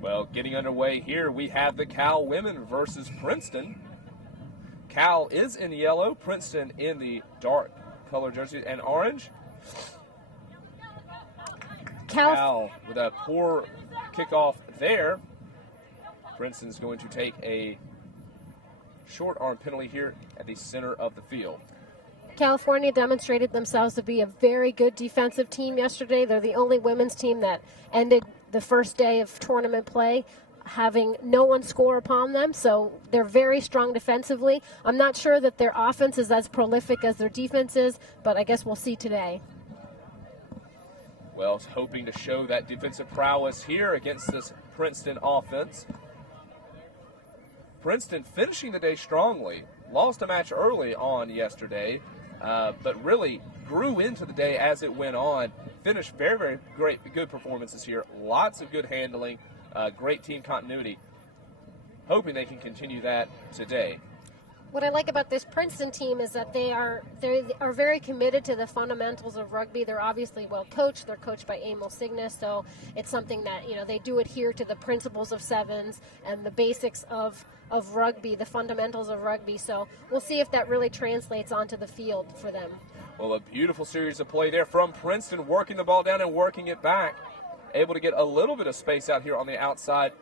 Well, getting underway here, we have the Cal women versus Princeton. Cal is in yellow, Princeton in the dark color jersey and orange. Cal with a poor kickoff there. Princeton's going to take a short arm penalty here at the center of the field. California demonstrated themselves to be a very good defensive team yesterday. They're the only women's team that ended the first day of tournament play having no one score upon them, so they're very strong defensively. I'm not sure that their offense is as prolific as their defense is, but I guess we'll see today. Well, hoping to show that defensive prowess here against this Princeton offense. Princeton finishing the day strongly. Lost a match early on yesterday, but really grew into the day as it went on. Finished very, very good performances here. Lots of good handling, great team continuity. Hoping they can continue that today. What I like about this Princeton team is that they are very committed to the fundamentals of rugby. They're obviously well coached. They're coached by Emil Cygnus, so it's something that, you know, they do adhere to the principles of sevens and the basics of rugby, the fundamentals of rugby. So we'll see if that really translates onto the field for them. Well, a beautiful series of play there from Princeton, working the ball down and working it back. Able to get a little bit of space out here on the outside.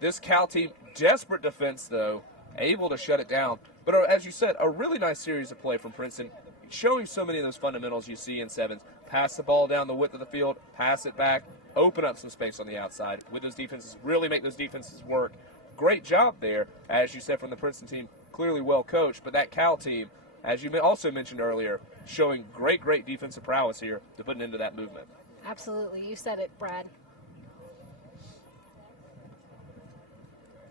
This Cal team, desperate defense though, able to shut it down. But as you said, a really nice series of play from Princeton, showing so many of those fundamentals you see in sevens. Pass the ball down the width of the field, pass it back, open up some space on the outside with those defenses, really make those defenses work. Great job there, as you said, from the Princeton team, clearly well coached. But that Cal team, as you also mentioned earlier, showing great defensive prowess here to put an end to that movement. Absolutely. You said it, Brad.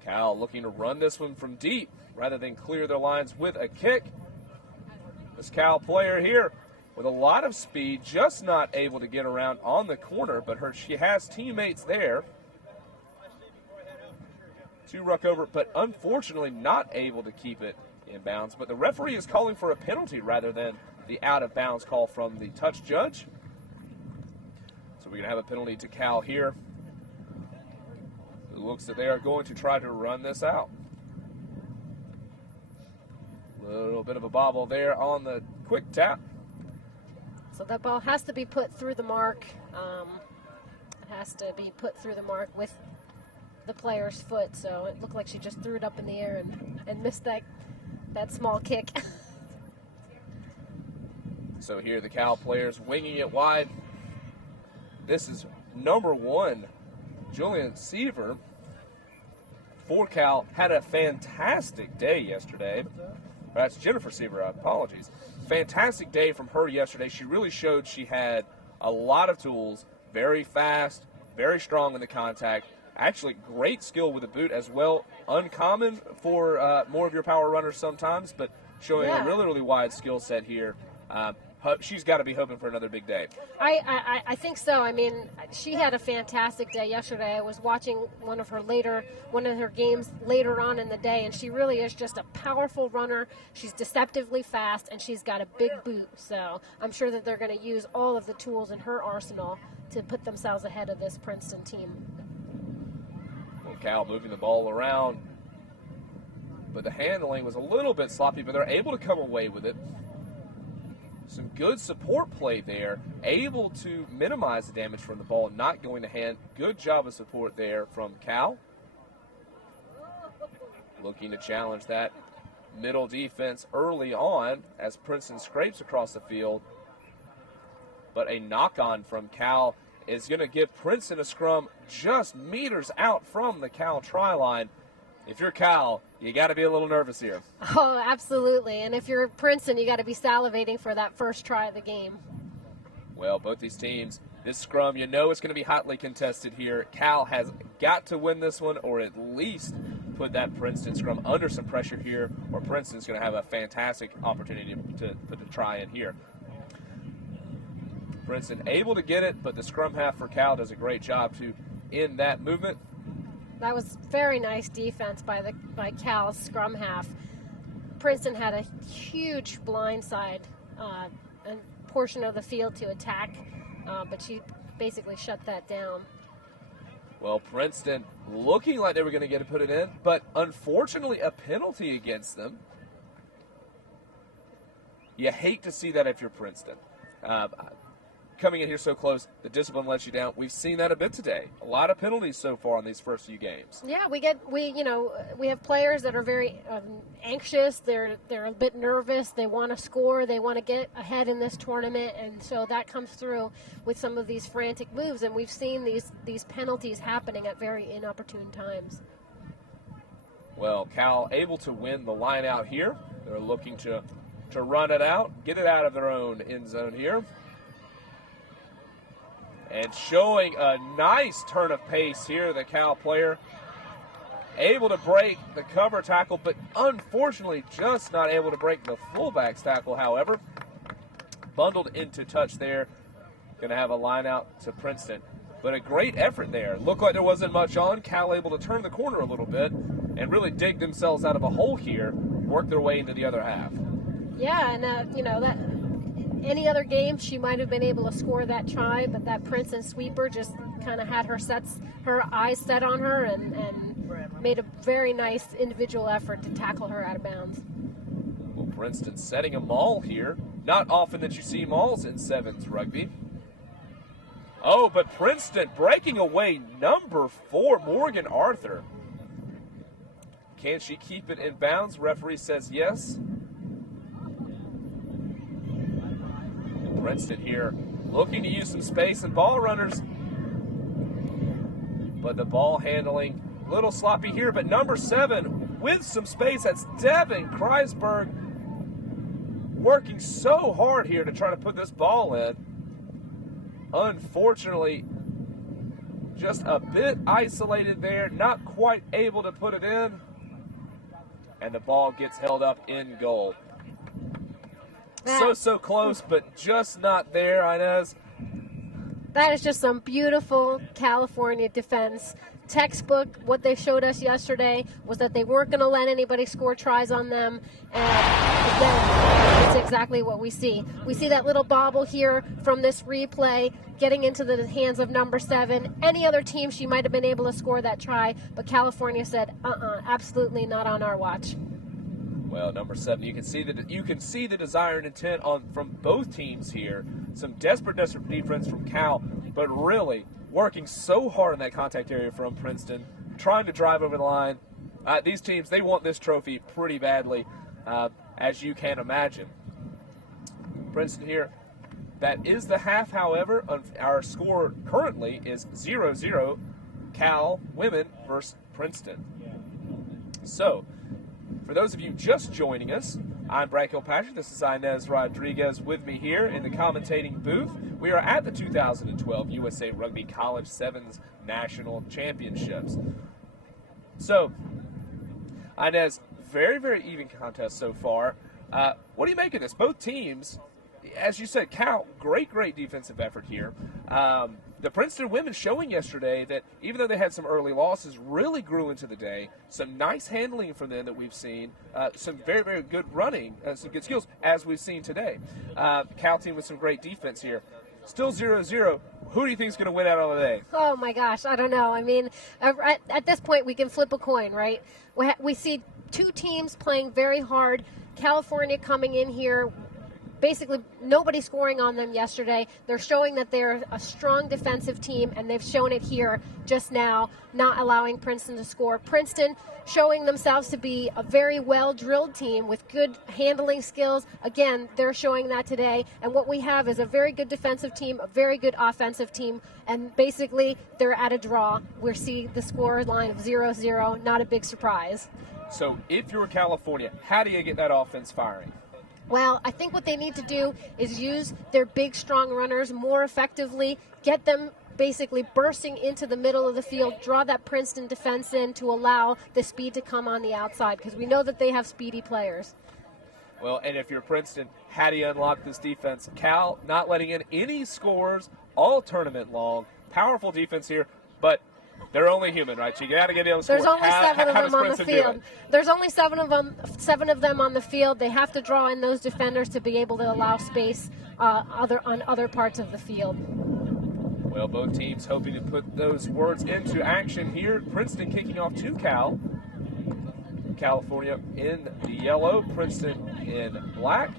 Cal looking to run this one from deep rather than clear their lines with a kick. This Cal player here with a lot of speed, just not able to get around on the corner, but she has teammates there to ruck over, but unfortunately not able to keep it in bounds. But the referee is calling for a penalty rather than the out-of-bounds call from the touch judge. So we're going to have a penalty to Cal here. It looks that they are going to try to run this out. A little bit of a bobble there on the quick tap. So that ball has to be put through the mark. It has to be put through the mark with the player's foot. So it looked like she just threw it up in the air and missed that small kick. So here the Cal players winging it wide. This is number 1, Julian Seaver. For Cal, had a fantastic day yesterday. That's Jennifer Seaver, apologies. Fantastic day from her yesterday. She really showed she had a lot of tools, very fast, very strong in the contact. Actually, great skill with the boot as well. Uncommon for more of your power runners sometimes, but showing a really wide skill set here. She's got to be hoping for another big day. I think so. I mean, she had a fantastic day yesterday. I was watching one of her games later on in the day, and she really is just a powerful runner. She's deceptively fast, and she's got a big boot. So I'm sure that they're going to use all of the tools in her arsenal to put themselves ahead of this Princeton team. Well, Cal moving the ball around, but the handling was a little bit sloppy, but they're able to come away with it. Some good support play there, able to minimize the damage from the ball, not going to hand. Good job of support there from Cal. Looking to challenge that middle defense early on as Princeton scrapes across the field. But a knock-on from Cal is going to give Princeton a scrum just meters out from the Cal try line. If you're Cal, you got to be a little nervous here. Oh, absolutely. And if you're Princeton, you got to be salivating for that first try of the game. Well, both these teams, this scrum, you know it's going to be hotly contested here. Cal has got to win this one or at least put that Princeton scrum under some pressure here, or Princeton's going to have a fantastic opportunity to put a try in here. Princeton able to get it, but the scrum half for Cal does a great job to end that movement. That was very nice defense by Cal's scrum half. Princeton had a huge blindside and portion of the field to attack, but she basically shut that down. Well, Princeton looking like they were going to get to put it in, but unfortunately a penalty against them. You hate to see that if you're Princeton. Coming in here so close, the discipline lets you down. We've seen that a bit today. A lot of penalties so far in these first few games. Yeah, we have players that are very anxious. They're a bit nervous. They want to score. They want to get ahead in this tournament, and so that comes through with some of these frantic moves. And we've seen these penalties happening at very inopportune times. Well, Cal able to win the line out here. They're looking to run it out, get it out of their own end zone here. And showing a nice turn of pace here, the Cal player. Able to break the cover tackle, but unfortunately just not able to break the fullback's tackle, however. Bundled into touch there. Going to have a line out to Princeton. But a great effort there. Looked like there wasn't much on. Cal able to turn the corner a little bit and really dig themselves out of a hole here, work their way into the other half. Yeah, and that any other game she might have been able to score that try, but that Princeton sweeper just kind of had her eyes set on her and made a very nice individual effort to tackle her out of bounds. Well, Princeton setting a maul here. Not often that you see mauls in sevens rugby. Oh, but Princeton breaking away number 4, Morgan Arthur. Can she keep it in bounds? Referee says yes. Princeton here looking to use some space and ball runners. But the ball handling a little sloppy here. But number 7 with some space. That's Devin Kreisberg working so hard here to try to put this ball in. Unfortunately, just a bit isolated there. Not quite able to put it in. And the ball gets held up in goal. So close, but just not there, Inez. That is just some beautiful California defense. Textbook, what they showed us yesterday was that they weren't going to let anybody score tries on them. And again, it's exactly what we see. We see that little bobble here from this replay getting into the hands of number 7. Any other team, she might have been able to score that try, but California said, absolutely not on our watch. Well, number 7, you can see the desire and intent from both teams here. Some desperate defense from Cal, but really working so hard in that contact area from Princeton, trying to drive over the line. These teams, they want this trophy pretty badly, as you can imagine. Princeton here. That is the half, however. Our score currently is 0-0, Cal women versus Princeton. So, for those of you just joining us, I'm Brad Kilpatrick. This is Inez Rodriguez with me here in the commentating booth. We are at the 2012 USA Rugby College Sevens National Championships. So, Inez, very, very even contest so far. What do you make of this? Both teams, as you said, Cal, great defensive effort here. The Princeton women showing yesterday that even though they had some early losses, really grew into the day. Some nice handling from them that we've seen. Some very, very good running, some good skills, as we've seen today. Cal team with some great defense here. Still 0-0. Who do you think is going to win out on the day? Oh, my gosh. I don't know. I mean, at this point, we can flip a coin, right? We see two teams playing very hard. California coming in here. Basically, nobody scoring on them yesterday. They're showing that they're a strong defensive team, and they've shown it here just now, not allowing Princeton to score. Princeton showing themselves to be a very well-drilled team with good handling skills. Again, they're showing that today. And what we have is a very good defensive team, a very good offensive team, and basically they're at a draw. We see the score line of 0-0, not a big surprise. So if you're California, how do you get that offense firing? Well, I think what they need to do is use their big, strong runners more effectively, get them basically bursting into the middle of the field, draw that Princeton defense in to allow the speed to come on the outside, because we know that they have speedy players. Well, and if you're Princeton, how do you unlock this defense? Cal not letting in any scores all tournament long. Powerful defense here, but they're only human, right? You got to get able to score. There's only 7 of them on the field. There's only 7 of them on the field. They have to draw in those defenders to be able to allow space on other parts of the field. Well, both teams hoping to put those words into action here. Princeton kicking off to Cal. California in the yellow, Princeton in black.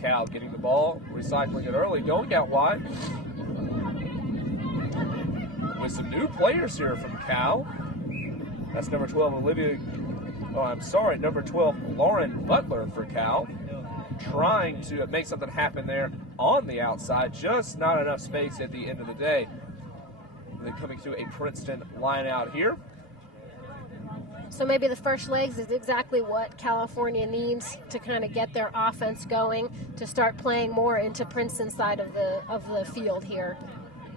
Cal getting the ball, recycling it early, going out wide. With some new players here from Cal. That's number 12, number 12, Lauren Butler for Cal. Trying to make something happen there on the outside, just not enough space at the end of the day. And then coming to a Princeton line out here. So maybe the first legs is exactly what California needs to kind of get their offense going, to start playing more into Princeton's side of the field here.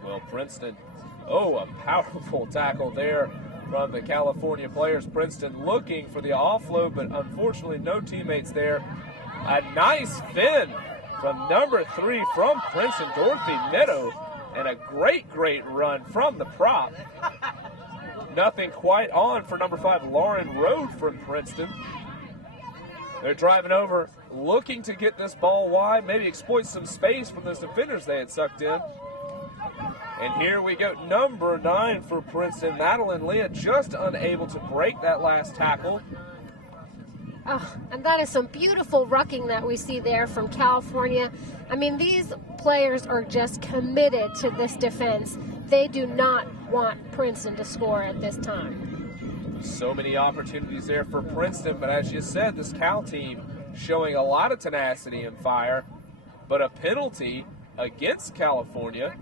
Well, Princeton, a powerful tackle there from the California players. Princeton looking for the offload, but unfortunately no teammates there. A nice fin from number 3 from Princeton, Dorothy Meadow, and a great run from the prop. Nothing quite on for number 5, Lauren Rode from Princeton. They're driving over, looking to get this ball wide, maybe exploit some space from those defenders they had sucked in. And here we go, number 9 for Princeton, Madeline Leah, just unable to break that last tackle. Oh, and that is some beautiful rucking that we see there from California. I mean, these players are just committed to this defense. They do not want Princeton to score at this time. So many opportunities there for Princeton, but as you said, this Cal team showing a lot of tenacity and fire, but a penalty against California.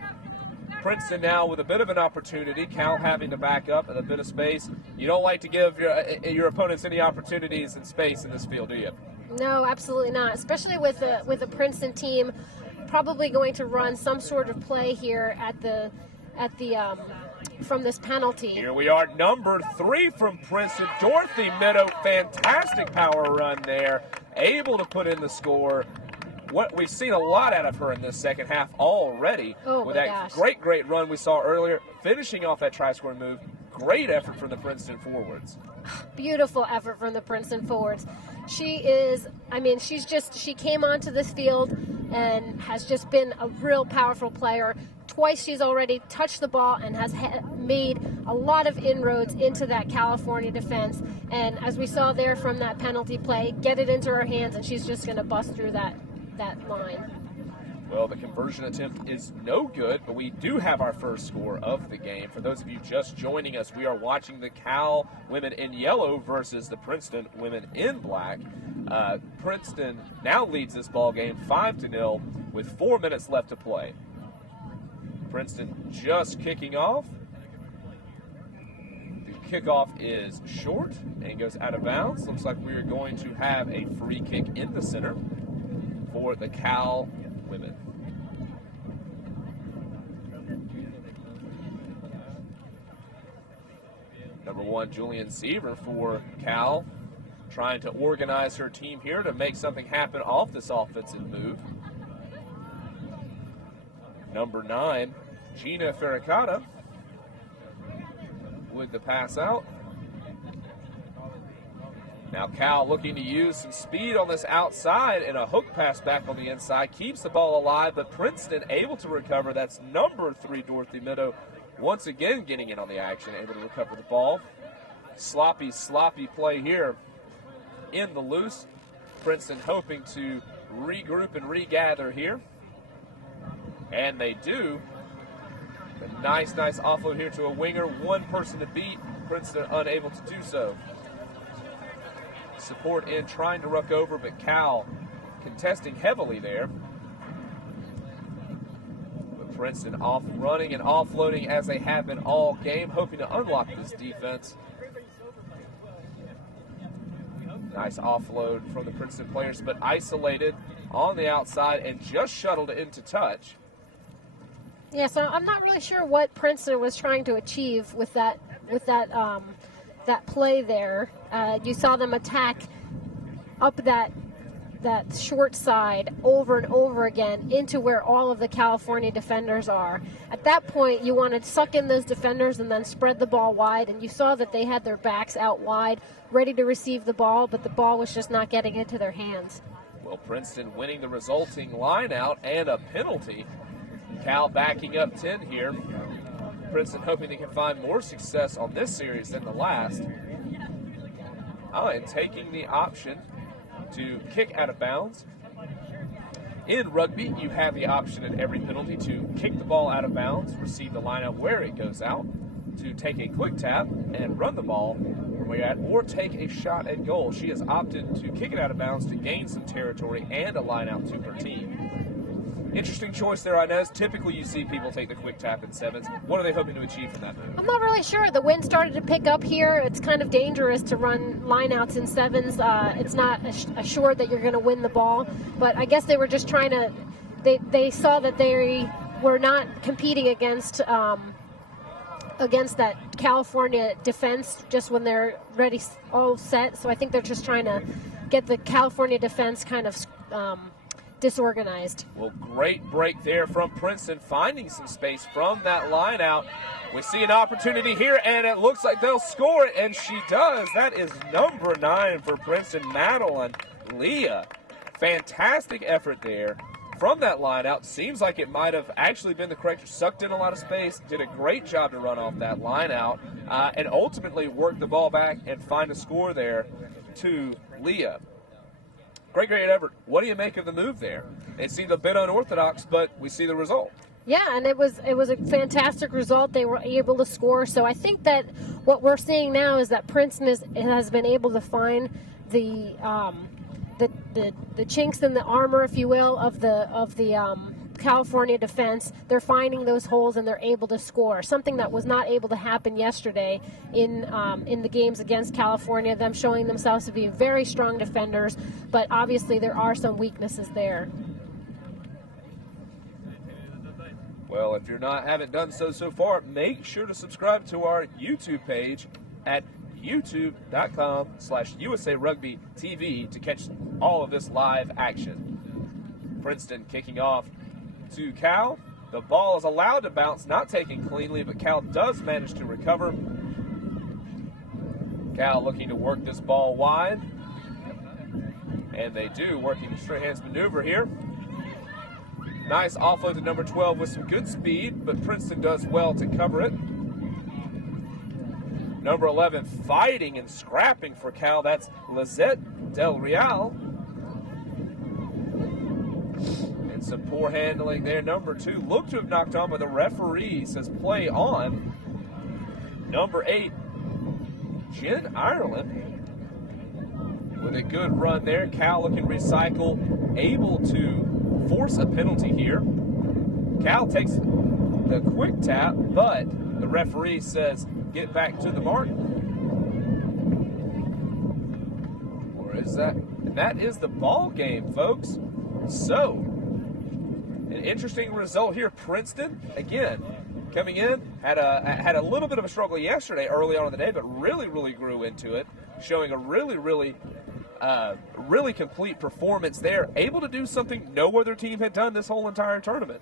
Princeton now with a bit of an opportunity, Cal having to back up and a bit of space. You don't like to give your opponents any opportunities and space in this field, do you? No, absolutely not, especially with a Princeton team probably going to run some sort of play here from this penalty. Here we are, number 3 from Princeton, Dorothy Meadow, fantastic power run there, able to put in the score. What we've seen a lot out of her in this second half already. With that great run we saw earlier, finishing off that try-scoring move. Great effort from the Princeton forwards. Beautiful effort from the Princeton forwards. She came onto this field and has just been a real powerful player. Twice she's already touched the ball and has made a lot of inroads into that California defense. And as we saw there from that penalty play, get it into her hands and she's just going to bust through that line. Well, the conversion attempt is no good, but we do have our first score of the game. For those of you just joining us, we are watching the Cal women in yellow versus the Princeton women in black. Princeton now leads this ball game 5-0 with 4 minutes left to play. Princeton just kicking off. The kickoff is short and goes out of bounds. Looks like we are going to have a free kick in the center for the Cal women. Number 1, Julian Seaver for Cal, trying to organize her team here to make something happen off this offensive move. Number 9, Gina Ferricata with the pass out. Now Cal looking to use some speed on this outside, and a hook pass back on the inside keeps the ball alive, but Princeton able to recover. That's number 3, Dorothy Meadow, once again getting in on the action, able to recover the ball. Sloppy play here in the loose. Princeton hoping to regroup and regather here. And they do. A nice offload here to a winger. One person to beat. Princeton unable to do so. Support in trying to ruck over, but Cal contesting heavily there. But Princeton off running and offloading as they have been all game, hoping to unlock this defense. Nice offload from the Princeton players, but isolated on the outside and just shuttled into touch. Yeah, so I'm not really sure what Princeton was trying to achieve with that play there. You saw them attack up that short side over and over again into where all of the California defenders are. At that point, you want to suck in those defenders and then spread the ball wide, and you saw that they had their backs out wide, ready to receive the ball, but the ball was just not getting into their hands. Well, Princeton winning the resulting line out and a penalty. Cal backing up 10 here. Princeton hoping they can find more success on this series than the last. And taking the option to kick out of bounds. In rugby, you have the option at every penalty to kick the ball out of bounds, receive the line out where it goes out, to take a quick tap and run the ball from where you're at, or take a shot at goal. She has opted to kick it out of bounds to gain some territory and a line out to her team. Interesting choice there, Inez. Typically, you see people take the quick tap in sevens. What are they hoping to achieve from that move? I'm not really sure. The wind started to pick up here. It's kind of dangerous to run lineouts in sevens. It's not assured that you're going to win the ball. But I guess they were just trying to. They saw that they were not competing against that California defense just when they're ready, all set. So I think they're just trying to get the California defense kind of disorganized. Well, great break there from Princeton, finding some space from that line out. We see an opportunity here, and it looks like they'll score it, and she does. That is number 9 for Princeton, Madeline Leah. Fantastic effort there from that line out. Seems like it might have actually been the correct, sucked in a lot of space, did a great job to run off that line out, and ultimately work the ball back and find a score there to Leah. Great effort. What do you make of the move there? It seemed a bit unorthodox, but we see the result. Yeah, and it was a fantastic result. They were able to score. So I think that what we're seeing now is that Princeton has been able to find the chinks in the armor, if you will, of the California defense. They're finding those holes and they're able to score. Something that was not able to happen yesterday in the games against California. Them showing themselves to be very strong defenders, but obviously there are some weaknesses there. Well, if haven't done so far, make sure to subscribe to our YouTube page at youtube.com/USA Rugby TV to catch all of this live action. Princeton kicking off to Cal. The ball is allowed to bounce, not taken cleanly, but Cal does manage to recover. Cal looking to work this ball wide. And they do, working the straight hands maneuver here. Nice offload to number 12 with some good speed, but Princeton does well to cover it. Number 11 fighting and scrapping for Cal. That's Lizette Del Real. And some poor handling there. Number 2 looked to have knocked on, but the referee says play on. Number 8, Jen Ireland with a good run there. Cal looking recycle, able to force a penalty here. Cal takes the quick tap, but the referee says get back to the mark. Or is that? And that is the ball game, folks. So, an interesting result here. Princeton, again, coming in, had a little bit of a struggle yesterday early on in the day, but really grew into it, showing a really complete performance there, able to do something no other team had done this whole entire tournament.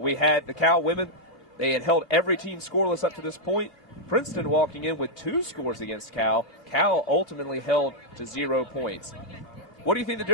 We had the Cal women. They had held every team scoreless up to this point. Princeton walking in with 2 scores against Cal. Cal ultimately held to 0 points. What do you think the difference